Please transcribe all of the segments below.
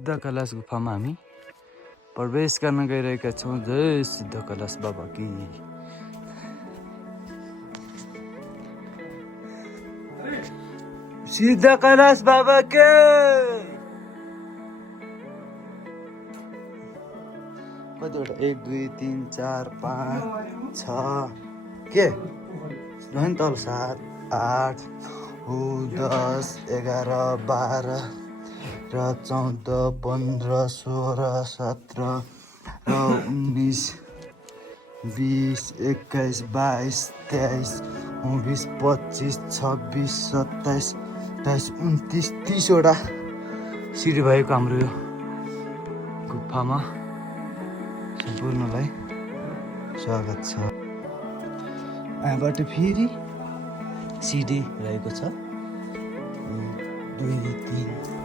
सिद्ध कैलाश गुफामा हामी प्रवेश गर्न गइरहेका छौँ। जय सिद्ध कैलाश बाबा की। सिद्ध कैलाश बाबा के। कतिवटा 1 2 3 4 5 6 के तल 7 8 10 11 12 र 14 15 16 17 र 19 20 21 22 23 24 25 26 27 28 29 30वटा सिडी भएको हाम्रो यो गुफामा सम्पूर्णलाई स्वागत छ। यहाँबाट फेरि सिडी रहेको छ। 1 2 3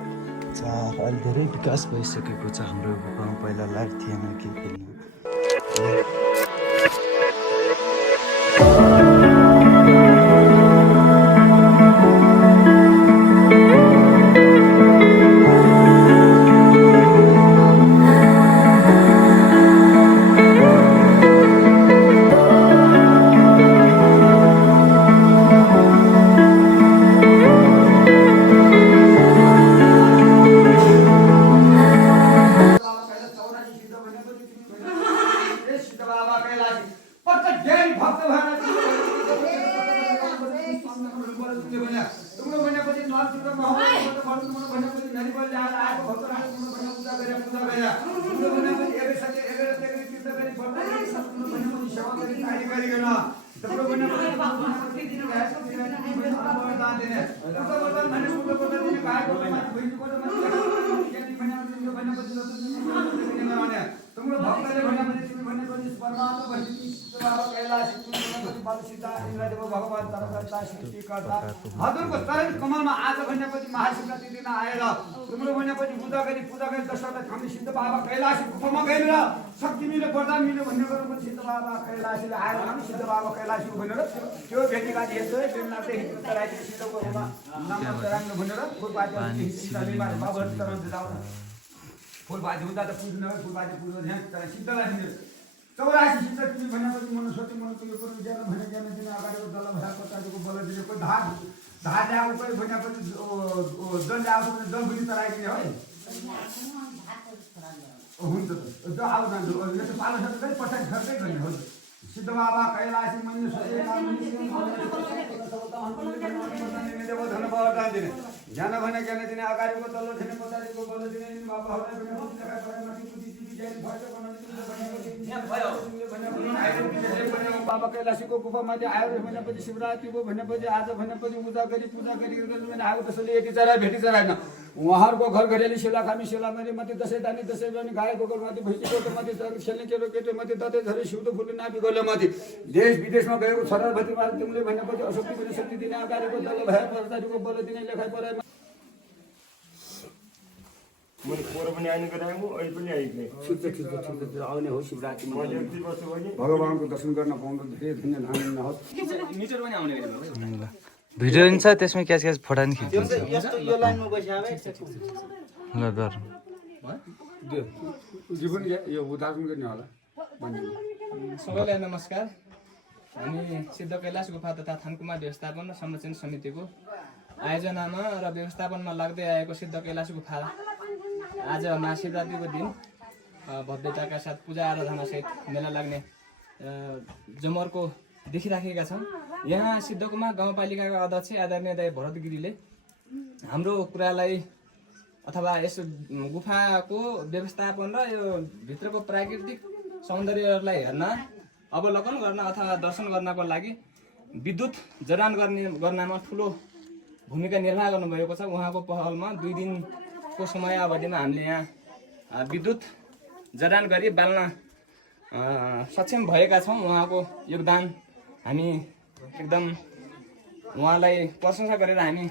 4 अहिले धेरै विकास भइसकेको छ हाम्रो गुफामा। पहिला लाइट थिएन के थिएन। हजुरको तरण कमलमा आज भनेपछि महाशिवरात्रि दिन आएर तिम्रो भनेपछि पूजा गरी दशरथ हामी सिद्ध बाबा कैलाश गुफामा गएर शक्ति मिल्यो वरदान मिल्यो भन्ने गरेपछि सिद्ध बाबा कैलाशले आएर हामी सिद्ध बाबा कैलाश भनेर त्यो भेटीघाटी हेर्दै बेलनादेखि तराईको सिद्धको नाम राम्रो भनेर फुलबाजी बाबाहरू तरण जाउँ फुलबाजी हुँदा त पुज्नु फुलबाजी पुज्नु यहाँ सिद्धलाई दिनु 84 सिद्ध तिमी भनेपछि मनुष्यको मनको यो पनि ज्ञान भने ज्ञान दिन अगाडिको दल भएर कताको बल दिने कोही धार ल्याएको कोही भनेपछि जल ल्याएको भने जल पनि तराइदिने है हुन्छ त जो आउँछ यो त पालो सबै पछाडि खर्चै गर्ने हो। सिद्ध बाबा कैलाशी मन्दिर ज्ञान भने ज्ञान दिने अगाडिको तल्लो दिने पछाडिको बल दिने बाबा कैलाशीको गुफामाथि आयो भनेपछि शिवरात्रिको भनेपछि आज भनेपछि पूजा गरी आएको त्यसैले यति चरा भेटी चराएन। उहाँहरूको घर घरेली सेला खामी सेलामाथि माथि दसैँ दानी दसैँ पनि गाएको गोलमाथि भैँसी गोठमाथि खेल्ने केटो केटोमाथि दतै झरे सिउँदो फुल्ने नापी गोलोमाथि देश विदेशमा गएको छोराभतीमा तिमीले भनेपछि अशक्ति पनि शक्ति दिने अगाडिको दल भए प्रजातिको बल दिने लेखाइ पराएमा मैले पोर पनि आउने गराएको अहिले पनि आइपुगे आउने हो शिवरात्रिमा भगवानको दर्शन गर्न पाउँदा धेरै धन्य धान्य होस्। मिटर पनि आउने गरे भिडियो हुन्छ त्यसमा क्याच फोटा नि खिच्छ। यो लाइनमा बस्या ल गर यो उदाहरण गर्ने होला। सबैलाई नमस्कार। हामी सिद्ध कैलाश गुफा तथा थानकुमा व्यवस्थापन र संरक्षण समितिको आयोजनामा र व्यवस्थापनमा लाग्दै आएको सिद्ध कैलाश गुफा आज महाशिवरात्रिको दिन भव्यताका साथ पूजा आराधनासहित मेला लाग्ने जमर्को देखिराखेका छौँ। यहाँ सिद्धकुमा गाउँपालिकाका अध्यक्ष आदरणीय दाइ भरत गिरीले हाम्रो कुरालाई अथवा यस गुफाको व्यवस्थापन र यो भित्रको प्राकृतिक सौन्दर्यलाई हेर्न अवलोकन गर्न अथवा दर्शन गर्नको लागि विद्युत जडान गर्नमा ठुलो भूमिका निर्वाह गर्नुभएको छ। उहाँको पहलमा 2 दिनको समय अवधिमा हामीले यहाँ विद्युत जडान गरी बाल्न सक्षम भएका छौँ। उहाँको योगदान हामी एकदम उहाँलाई प्रशंसा गरेर हामी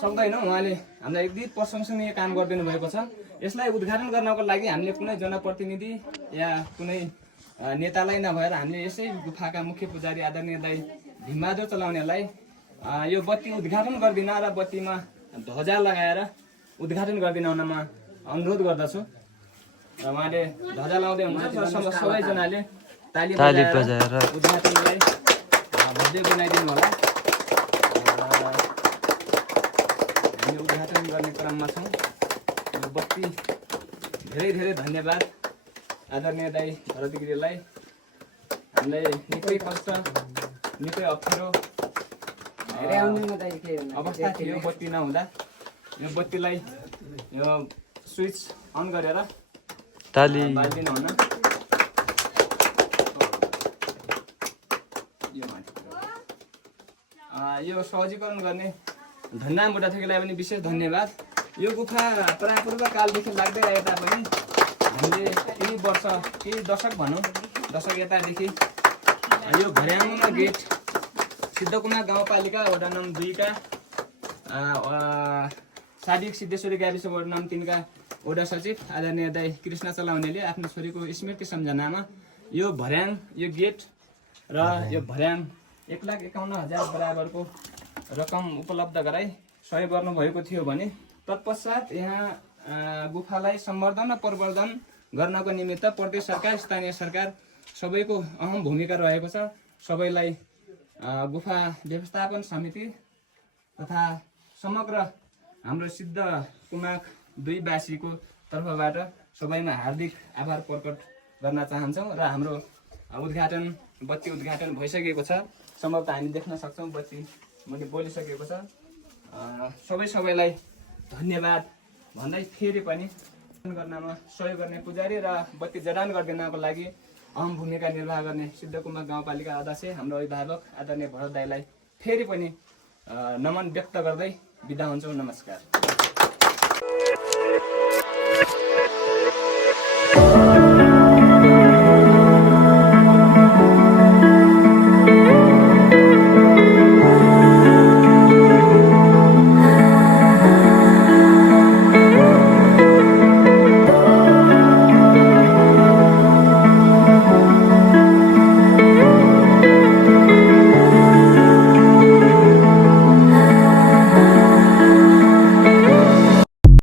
सक्दैनौँ। उहाँले हामीलाई एकदम प्रशंसनीय काम गरिदिनु भएको छ। यसलाई उद्घाटन गर्नको लागि हामीले कुनै जनप्रतिनिधि या कुनै नेतालाई नभएर हामीले यसै गुफाका मुख्य पुजारी आदरणीय दाइ भीमबहादुर चलाउनेलाई यो बत्ती उद्घाटन गरिदिन र बत्तीमा ध्वजा लगाएर उद्घाटन गरिदिन हुनमा अनुरोध गर्दछु र उहाँले ध्वजा लाउँदै हुनुहुन्छ सबैजनाले ताली बजाएर उद्घाटनलाई भव्य बनाइदिनु होला। हामी उद्घाटन गर्ने क्रममा छौँ। यो बत्ती धेरै धेरै धन्यवाद आदरणीय दाइ भरत गिरीलाई। हामीलाई निकै कष्ट निकै अप्ठ्यारो अवस्था थियो बत्ती नहुँदा। यो बत्तीलाई यो स्विच अन गरेर बाल्दिनु हुन। यो सहजीकरण गर्ने धन्ना बुढाथोकीलाई पनि विशेष धन्यवाद। यो गुफा प्रायपूर्व कालदेखि लाग्दै आए तापनि हामीले केही वर्ष केही दशक भनौँ दशक यतादेखि यो भर्याङमा गेट सिद्धकुमा गाउँपालिका वडा नम्बर 2 का सादिक सिद्धेश्वरी गाविस वडा नम्बर 3 का वडा सचिव आदरणीय दाइ कृष्ण चलाउनेले आफ्नो छोरीको स्मृति सम्झनामा यो भर्याङ यो गेट र यो भर्याङ 1,51,000 बराबरको रकम उपलब्ध गराई सहयोग गर्नुभएको थियो भने तत्पश्चात यहाँ गुफालाई सम्वर्धन र प्रवर्धन गर्नको निमित्त प्रदेश सरकार स्थानीय सरकार सबैको अहम भूमिका रहेको छ। सबैलाई गुफा व्यवस्थापन समिति तथा समग्र हाम्रो सिद्धकुमा 2 वासीको तर्फबाट सबैमा हार्दिक आभार प्रकट गर्न चाहन्छौँ र हाम्रो उद्घाटन बत्ती उद्घाटन भइसकेको छ। सम्भवतः हामी देख्न सक्छौँ बत्ती मैले बोलिसकेको छ। सबैलाई धन्यवाद भन्दै फेरि पनि गर्नमा सहयोग गर्ने पुजारी र बत्ती जडान गरिदिनको लागि अहम भूमिका निर्वाह गर्ने सिद्धकुमा गाउँपालिका अध्यक्ष हाम्रो अभिभावक आदरणीय भरत दाइलाई फेरि पनि नमन व्यक्त गर्दै बिदा हुन्छौँ। नमस्कार।